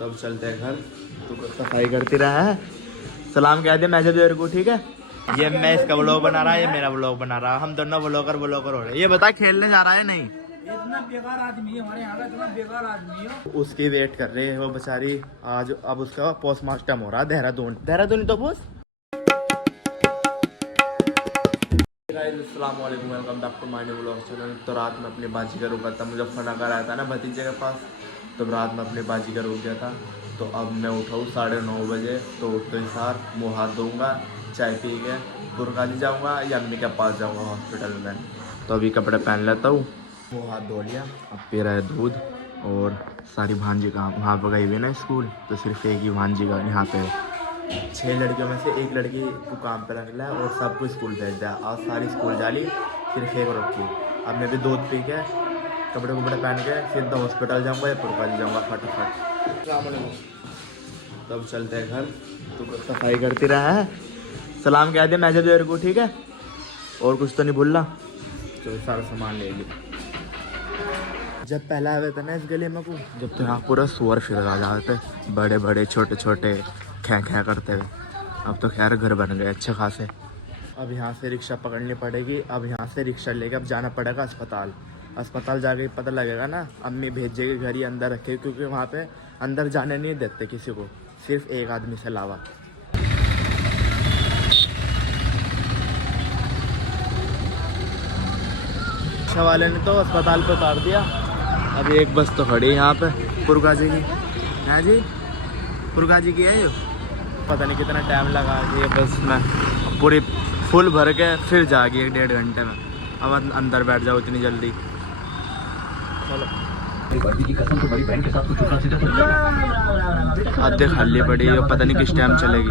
तब चलते हैं घर। तू सफाई करती रहा है, सलाम कह दे मैसेज तेरे को, ठीक है। ये मैं इसका व्लॉग बना रहा है, ये मेरा व्लॉग बना रहा है, हम दोनों व्लॉगर हो रहे हैं। ये बता खेलने जा रहा है नहीं? इतना बेकार आदमी है हमारे यहाँ का, इतना बेकार आदमी है। उसकी वेट कर रहे हैं वो बेचारी। आज अब उसका पोस्टमार्टम हो रहा है देहरादून। देहरादून तो पोस्ट। अस्सलाम वालेकुम, welcome back to my new vlog channel. तो रात में अपनी बाजी का रुका था, मुजफ्फरनगर आया था ना भतीजे के पास, तो रात में अपनी बाजी का रुक गया था। तो अब मैं उठाऊँ 9:30 बजे, तो उठते ही सार मुँह हाथ धोऊँगा, चाय पी के गुरगाली जाऊँगा या अम्मी के पास जाऊँगा हॉस्पिटल में। तो अभी कपड़े पहन लेता हूँ, मुँह हाथ धो लिया, अब पी रहा है दूध। और सारी भांजी का वहाँ पर गई हुई ना स्कूल, तो सिर्फ एक ही भांजी का यहाँ पे 6 लड़कियों में से एक लड़की को काम पे रख लिया और सबको स्कूल भेज दिया। आज सारी स्कूल जाली, सिर्फ एक रखी। अब मैं भी दूध पी के कपड़े पहन के सीधा हॉस्पिटल जाऊँगा या पुरकाली जाऊँगा फटाफट। तब चलते हैं घर। तू सफाई करती रहा है, सलाम कह दे मैसेज तेरे को, ठीक है। और कुछ तो नहीं भूलना। तो सारा सामान ले लिया। जब पहला आया था ना इस गली में को, जब तो यहाँ पूरा सुअर फिर आ जाते, बड़े बड़े छोटे छोटे खे खे करते हुए। अब तो खैर घर बन गए अच्छे खासे। अब यहाँ से रिक्शा पकड़नी पड़ेगी। अब यहाँ से रिक्शा लेके अब जाना पड़ेगा अस्पताल। अस्पताल जाके पता लगेगा ना, अम्मी भेजेगी घर ही अंदर रखे, क्योंकि वहाँ पे अंदर जाने नहीं देते किसी को, सिर्फ एक आदमी से अलावा। रिक्शा वाले ने तो अस्पताल पे उतार दिया। अब एक बस तो खड़ी है यहाँ पे पुरगा जी की। है जी, पुरगा जी की है। पता नहीं कितना टाइम लगा ये बस में, पूरी फुल भर के फिर जाएगी 1-1.5 घंटे में। अब अंदर बैठ जाओ इतनी जल्दी। चलो आधे खाली पड़ी है, पता नहीं किस टाइम चलेगी।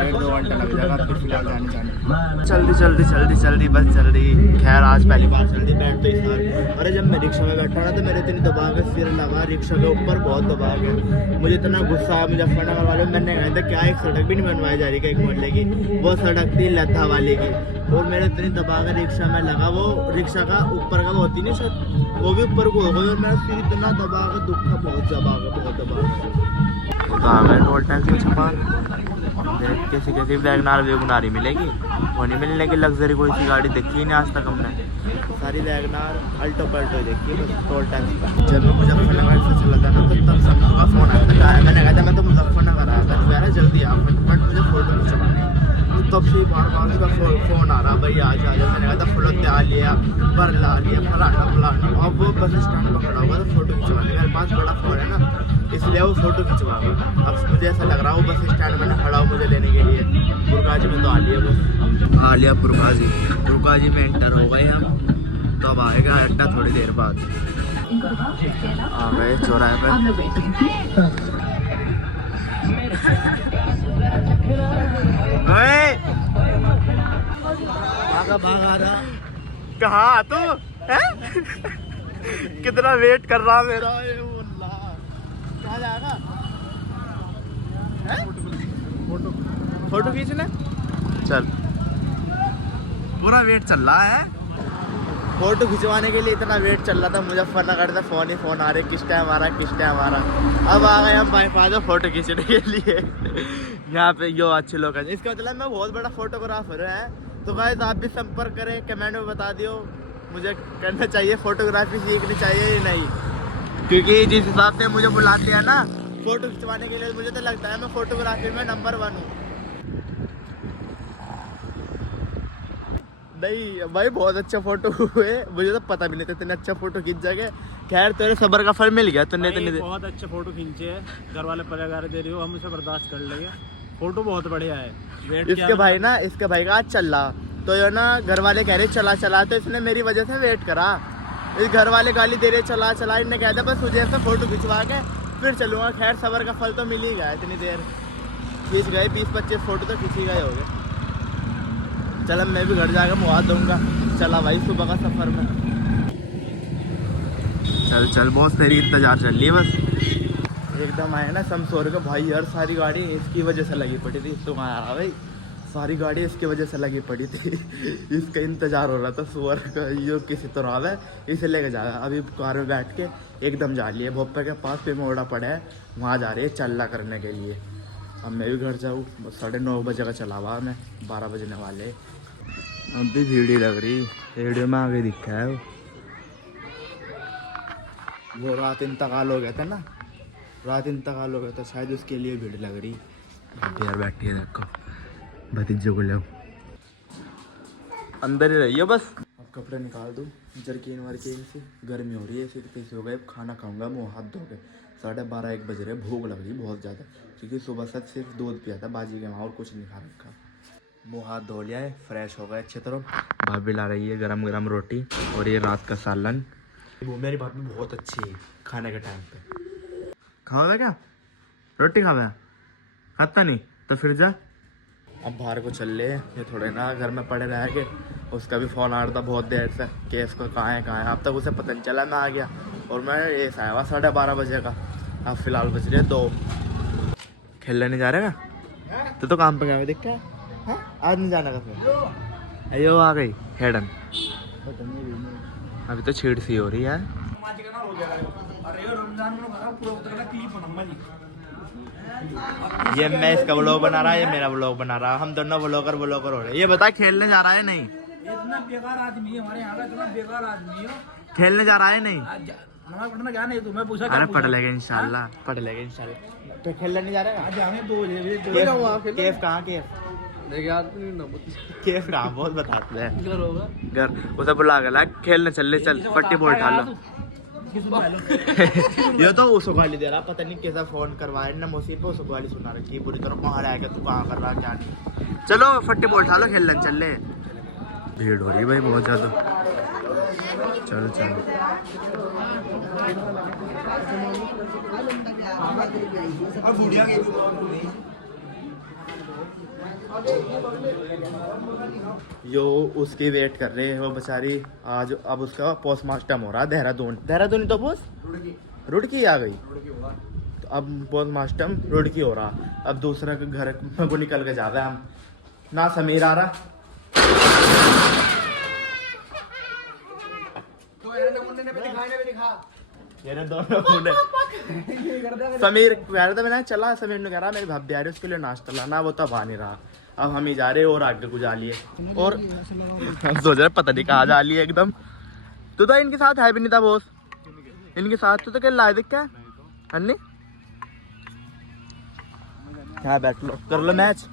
1-2 घंटा लग जाएगा फिर फिलहाल जाने। जल्दी जल्दी जल्दी जल्दी बस जल्दी। खैर आज पहली बार जल्दी बैठ तो सर। अरे जब मैं रिक्शा में बैठा ना तो मेरे इतनी दबा के सिर लगा, रिक्शा के ऊपर बहुत दबा के। मुझे इतना गुस्सा आया मुजफ्फरनगर वाले। मैंने कहा था क्या एक सड़क भी नहीं बनवाई जा रही क्या एक मोहल्ले की, वो सड़क थी लद्दा वाले की। और मेरे इतनी दबा के रिक्शा में लगा, वो रिक्शा का ऊपर का वो होती नहीं सर, वो भी ऊपर को हो गई। और मेरा सिर इतना दबा के दुखा, बहुत दबा के। तो आ गए टोल टैक्स में छपा। कैसी कैसी वैगनार वेगनारी मिलेगी, वो नहीं मिलने की लग्जरी कोई सी गाड़ी देखी ही नहीं आज तक हमने। सारी वैगनार अल्टो पल्टो देखी है बस टोल टैक्स पर। जब मैं मुजफ्फरनगर से चला था ना, तो तब सब का फ़ोन आया था। मैंने कहा था मैं तो मुजफ्फरनगर आया था, कह रहा जल्दी आ, बट मुझे फ़ोटो खिंचवानी। तो तब से बार बार उसका फ़ोन आ रहा, भाई आ जा। मैंने कहा था फुलत आ लिया, पर ला लिया, फलाना फलाना। अब वो बस स्टैंड पर खड़ा हुआ था फ़ोटो खिंचवाने। मेरे पास बड़ा फ़ोन है ना, इसलिए वो फ़ोटो खिंचवाएगा। अब मुझे ऐसा लग रहा है वो बस स्टैंड में खड़ा हो मुझे लेने के लिए। पुरकाजी में तो आ लिया, बस आ लिया पुरकाजी। पुरकाजी में एंटर हो गए हम। तो अब आएगा अड्डा थोड़ी देर बाद। आ गए चौराहे पे। भागा था कहाँ तू है? कितना वेट कर रहा मेरा ये। कहाँ जाएगा? फोटो खींचने चल। पूरा वेट चल रहा है फोटो खिंचवाने के लिए, इतना वेट चल रहा था मुजफ्फरनगर से। फोन ही फोन आ रहे, किस टाइम आ रहा है, किस टाइम आ रहा है। अब आ गए हम बाईपास फोटो खींचने के लिए। यहाँ पे जो अच्छे लोग हैं, इसका मतलब मैं बहुत बड़ा फोटोग्राफर है। तो गाइस आप भी संपर्क करें, कमेंट में बता दियो मुझे करना चाहिए, फोटोग्राफी सीखनी चाहिए या नहीं। क्योंकि जिस हिसाब से मुझे बुलाते हैं ना फोटो खिंचवाने के लिए, मुझे तो लगता है मैं फोटोग्राफी में नंबर 1 हूँ। नहीं भाई बहुत अच्छा फोटो हुए, मुझे तो पता भी नहीं था इतने अच्छा फोटो खींच जाएगा। खैर तेरे सबर का फल मिल गया तुमने। बहुत अच्छे फोटो खींचे है, घर वाले परेशान दे रही हो, हम उसे बर्दाश्त कर लेंगे। फोटो बहुत बढ़िया है। इसके भाई ना, इसके भाई का आज चल रहा, तो ये ना घर वाले कह रहे चला चला, तो इसने मेरी वजह से वेट करा। इस घर वाले गाली दे रहे चला चला, इन्हें कहता बस तुझे ऐसा फोटो खिंचवा के फिर चलूँगा। खैर सबर का फल तो मिल ही गया, इतनी देर खींच गए, 20-25 फोटो तो खींच ही गए हो गए। चल मैं भी घर जाकर मुँह दूंगा। चला भाई सुबह का सफर में। चल चल बहुत तेरी इंतजार चल रही है बस। एकदम आए ना समसोर का भाई, हर सारी गाड़ी इसकी वजह से लगी पड़ी थी। तो कहाँ आ रहा भाई सारी गाड़ी इसकी वजह से लगी पड़ी थी। इसका इंतजार हो रहा था सुअर का, ये किसी तरह है इसे लेके जाएगा। अभी कार में बैठ के एकदम जा लिए भोपे के पास पे मोड़ा पड़ा है, वहाँ जा रही है चल्ला करने के लिए। अब मैं भी घर जाऊँ, 9:30 बजे का चला हुआ, मैं 12 बजने वाले। अब भी भीड़ ही लग रही, रेडियो में आगे दिखा है वो रात इंतकाल हो गया था ना, रात इंतकाल हो गया था शायद, उसके लिए भीड़ लग रही। यार बैठी है देखो, भतीजे को ले अंदर ही रहिए बस। अब कपड़े निकाल दूँ जरकीन वर्कीन से, गर्मी हो रही है ऐसे कैसे हो गए। खाना खाऊंगा, मुँह हाथ धो के। 12:30-1 बज रहे, भूख लग रही बहुत ज़्यादा, क्योंकि सुबह से सिर्फ दूध पिया था बाजी के वहाँ, और कुछ नहीं खा रखा। मुँह हाथ धो लिया है, फ्रेश हो गए अच्छी तरह। भाभी ला रही है गरम गरम रोटी और ये रात का सालन। वो मेरी भाभी बहुत अच्छी है खाने के टाइम पे। खाओगा क्या रोटी? खावा खाता नहीं तो फिर जा। अब बाहर को चल ले, ये थोड़े ना घर में पड़े रह गए। उसका भी फ़ोन आ रहा था बहुत देर से कि इसको कहाँ है अब तक उसे पता नहीं चला। मैं आ गया और मैं ये आया हुआ 12:30 बजे का। अब फिलहाल बज रहे 2। खेलने नहीं जा रहेगा तो काम पे गया देख क्या? आज नहीं जाना का फिर? अयो आ गई हेडन, अभी तो छीड़ सी हो रही है। ये मैं इसका व्लॉग बना रहा है, ये मेरा व्लॉग बना रहा है, हम दोनों व्लॉगर हो रहे हैं। ये बता खेलने जा रहा है नहीं? इतना बेकार आदमी है हमारे यहाँ का, इतना बेकार आदमी है। खेलने जा रहा है नहीं? नमाज पढ़ना क्या नहीं, तुम्हें पूछा? अरे पढ़ लेगा इंशाल्लाह, पढ़ लेगा इंशाल्लाह। तो खेलने नहीं जा रहा है? आज हमें 2 बजे केफ कहाँ? केफ कहाँ बहुत बताते हैं घर। उसे बुला के ला, खेलने चल ले, चल पट्टी बोल उठा लो। ये तो उसको गाली दे रहा, पता नहीं कैसा फोन करवाया ना मुसीब पे, उसको गाली सुना रखी पूरी तरह। बाहर आएगा तू कहाँ कर रहा क्या नहीं। चलो फट्टी बोल उठा लो, खेलने चल ले। भीड़ हो रही भाई बहुत ज़्यादा। चलो चलो यो उसकी वेट कर रहे हैं वो बेचारी। आज अब उसका पोस्टमार्टम हो रहा है देहरादून तो पोस्ट रुड़की आ गई, तो अब पोस्टमार्टम रुड़की हो रहा। अब दूसरा के घर को निकल के जा रहे हम ना। समीर आ रहा, समीर कह रहा था, मैंने चला। समीर ने कह रहा मेरी भाभी आ रही है, उसके लिए नाश्ता लाना, वो तब आ नहीं रहा। अब हम ही जा रहे और आगे को जा लिए, और हम सोच रहे पता नहीं कहाँ जा लिए एकदम। तो इनके साथ है भी नहीं था बॉस, इनके साथ तो क्या लाए देख क्या अन्नी। यहाँ बैठ लो, कर लो मैच।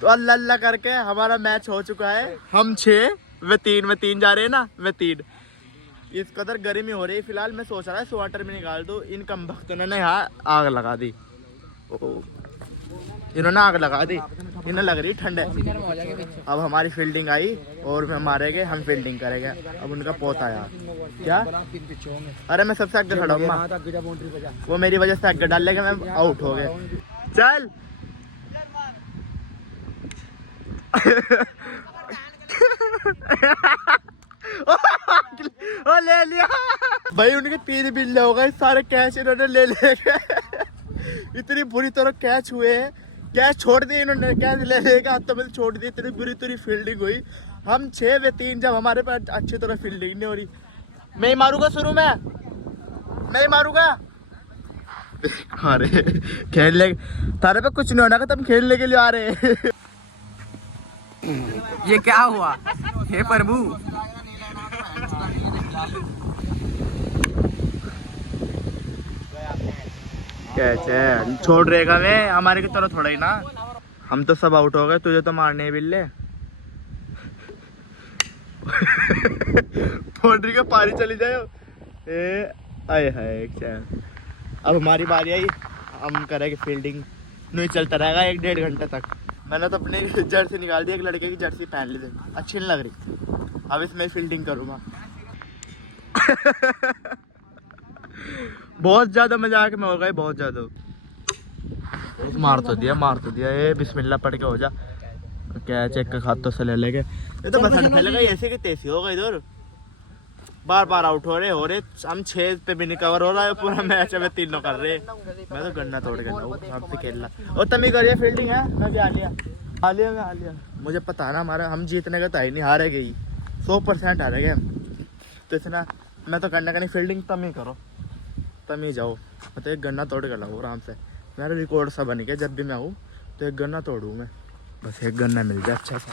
तो अल्लाह अल्लाह करके हमारा मैच हो चुका है। हम 6 वे 3 जा रहे हैं ना, वे 3। इस कदर गर्मी हो रही है फिलहाल, मैं सोच रहा है स्वेटर में निकाल दूँ। इन कम भक्तों ने यहाँ आग लगा दी, इन्होंने आग लगा दी, इन्हें लग रही ठंड है। अब हमारी फील्डिंग आई और हम मारेंगे, हम फील्डिंग करेंगे। अब उनका पोता आया क्या? अरे मैं सबसे आगे खड़ा हूँ, वो मेरी वजह से आगे डाल लेगा, मैं आउट हो गया। चल ओ ले लिया भाई, उनके 3 बिल्ले हो गए, सारे कैच इन्होंने ले लेके। इतनी बुरी तरह कैच हुए हैं, कैच छोड़ दिए इन्होंने, कैच ले लेके हाथों में छोड़ दी। इतनी बुरी फील्डिंग हुई। हम 6 वे 3 जब हमारे पास अच्छी तरह फील्डिंग नहीं हो रही। मैं ही मारूंगा शुरू में, मैं ही मारूंगा। अरे खेलने तारे पे कुछ नहीं होना, तुम खेलने के लिए आ रहे। ये क्या हुआ? हे प्रभु, कैसे छोड़ रहेगा वे, हमारे की तरह थोड़ा ही ना। हम तो सब आउट हो गए, तुझे तो मारने ही बिल्ले। बाउंड्री का पारी चली जाए। आए हाय, अब हमारी बारी आई, हम करेंगे फील्डिंग। नहीं चलता रहेगा 1-1.5 घंटे तक। मैंने तो अपनी जर्सी निकाल दी, एक लड़के की जर्सी पहन ली थी, अच्छी नहीं लग रही। अब इसमें फील्डिंग करूँगा। बहुत ज़्यादा मजाक में हो गए, बहुत ज़्यादा। मार तो दिया ये बिस्मिल्लाह पढ़ के हो जा। क्या चेक का खातों से ले लेंगे। ये तो बस फैलेगा ऐसे कि तेजी होगा इधर। बार आउट हो रहे। हम 6 पे भी नहीं कवर हो रहा है पूरा मैच, हमें 3 कर रहे। मैं तो गन्ना तोड़ के अब से खेलना। और तमी करिए फील्डिंग है, मैं भी आ लिया। हालिया मुझे पता है ना, हमारा हम जीतने का तो है नहीं, हारेंगे ही 100% हारेंगे हम। तो इतना मैं तो करने का नहीं, फील्डिंग तम ही करो, तम ही जाओ। मतलब एक गन्ना तोड़ कर लाओ आराम से, मेरा रिकॉर्ड सा बन गया, जब भी मैं आऊँ तो एक गन्ना तोड़ूँ मैं, बस एक गन्ना मिल जाए अच्छा सा।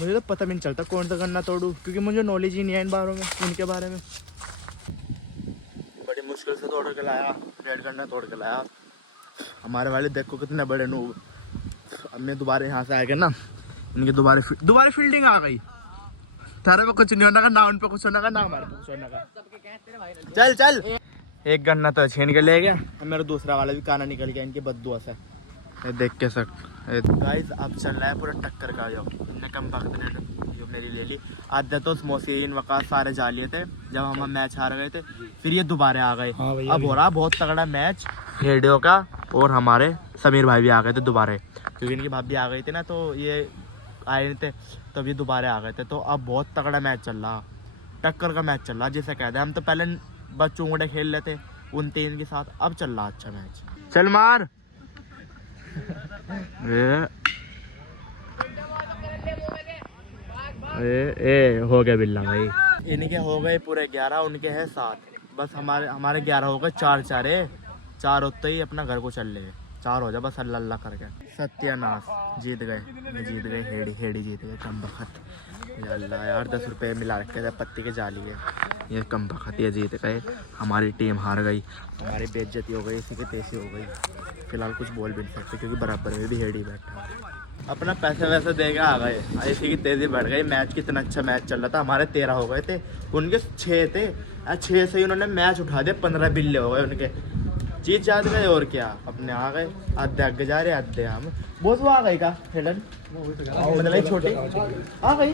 मुझे तो पता भी नहीं चलता कौन सा गन्ना तोड़ूँ, क्योंकि मुझे नॉलेज ही नहीं है इन बारों में, इनके बारे में। बड़ी मुश्किल से तोड़ के लाया, रेड गन्ना तोड़ के लाया। हमारे वाले देखो कितने बड़े नूब। अब मैं दोबारा यहाँ से आएगा ना, इनकी दोबारा फील्डिंग आ गई। तारे पे कुछ नहीं होना का, ना उन पे कुछ होना का, ना हमारे पे कुछ होना का। चल चल, एक गन्ना तो छीन के ले गया, मेरा दूसरा वाला भी काना निकल गया इनकी बददुआ से। ये देख के सक गाइस अब चल रहा है पूरा टक्कर का। जो इनने कम वक्त ने जो मेरी ले ली, आधे तो मोहसिन वक़ास सारे जा लिए थे जब हम मैच हार गए थे, फिर ये दोबारा आ गए। अब हो रहा बहुत तगड़ा मैच रेडियो का, और हमारे समीर भाई भी आ गए थे दोबारा, क्योंकि इनकी भाभी आ गई थी ना, तो ये आए नहीं थे, तब ये दोबारा आ गए थे। तो अब बहुत तगड़ा मैच चल रहा, टक्कर का मैच चल रहा जिसे कहते हैं। हम तो पहले बस चूंगड़े खेल लेते उन 3 के साथ, अब चल रहा अच्छा मैच। चल मार ए हो गए बिल्ला भाई, इनके हो गए पूरे 11, उनके हैं 7, बस हमारे 11 हो गए। 4 होते ही अपना घर को चल ले, 4 हो जाए बस, अल्लाह अल्लाह करके। सत्यानाश, जीत गए हेड़ी जीत गए। कम बखत अल्लाह यार, 10 रुपये मिला रखे थे पत्ती के जाली है, ये कम बखत ये जीत गए, हमारी टीम हार गई, हमारी बेइज्जती हो गई, इसी के तैसी हो गई। फिलहाल कुछ बोल भी नहीं सकते क्योंकि बराबर में भी हेड़ी बैठा। अपना पैसे वैसे देके आ गए, इसी की तेज़ी बढ़ गई। मैच कितना अच्छा मैच चल रहा था, हमारे 13 हो गए थे, उनके 6 थे। 6 से ही उन्होंने मैच उठा दिया, 15 बिल्ले हो गए उनके, जीत जात गए। और क्या, अपने आ गए, आधे आगे जा रहे आधे हम। बहुत वो आ गई का हेलन, मतलब छोटी आ गई।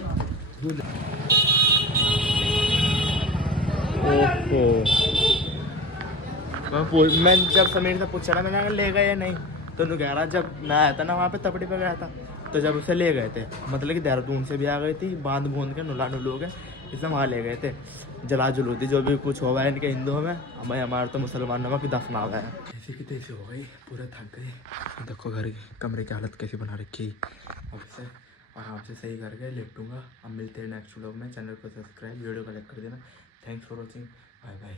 मैं जब समीर से पूछा ना, मैंने ले गए या नहीं, तो उन्होंने कह रहा जब मैं आया था ना वहाँ पे तपड़ी पे गया था, तो जब उसे ले गए थे, मतलब कि देहरादून से भी आ गई थी, बांध बूंद के नुलू के इसे वहाँ ले गए थे। जला जुलू थी, जो भी कुछ होगा है इनके हिंदुओं में, हमारे तो मुसलमानों में कि दफना हुआ है। ऐसी की तैसी हो गई, पूरे थक गए। देखो घर कमरे की हालत कैसी बना रखी। अब इसे आराम से सही करके लेटूंगा। अब मिलते हैं नेक्स्ट व्लॉग में। चैनल को सब्सक्राइब, वीडियो को लाइक कर देना। Thanks for watching, bye bye.